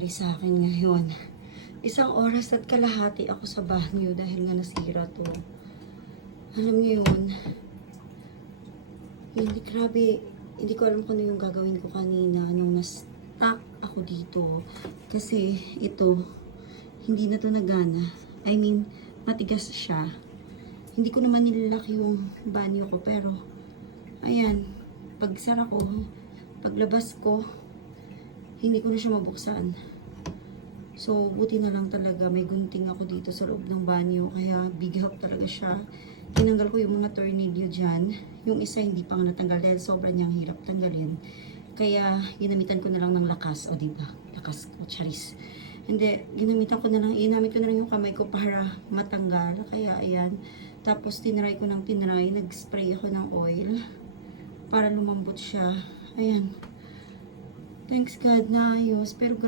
nangyari sa akin ngayon. 1 oras at kalahati ako sa banyo dahil nga nasira to. Alam niyo yun, grabe, hindi ko alam kung ano yung gagawin ko kanina nung na-stuck ako dito. Kasi ito, hindi na to nagana. I mean, matigas siya. Hindi ko naman nilalak yung banyo ko, pero ayan, pagsara ko, paglabas ko, hindi ko na siya mabuksan. So, buti na lang talaga may gunting ako dito sa loob ng banyo. Kaya big help talaga siya. Tinanggal ko yung mga tornilyo dyan. Yung isa hindi pa nga natanggal dahil sobrang niyang hirap tanggalin. Kaya ginamitan ko na lang ng lakas. O diba? Lakas o charis. Hindi, ginamit ko na lang yung kamay ko para matanggal. Kaya ayan. Tapos tinry ko ng tinry. Nag-spray ako ng oil para lumambot siya. Ayan. Thanks God na ayos. Pero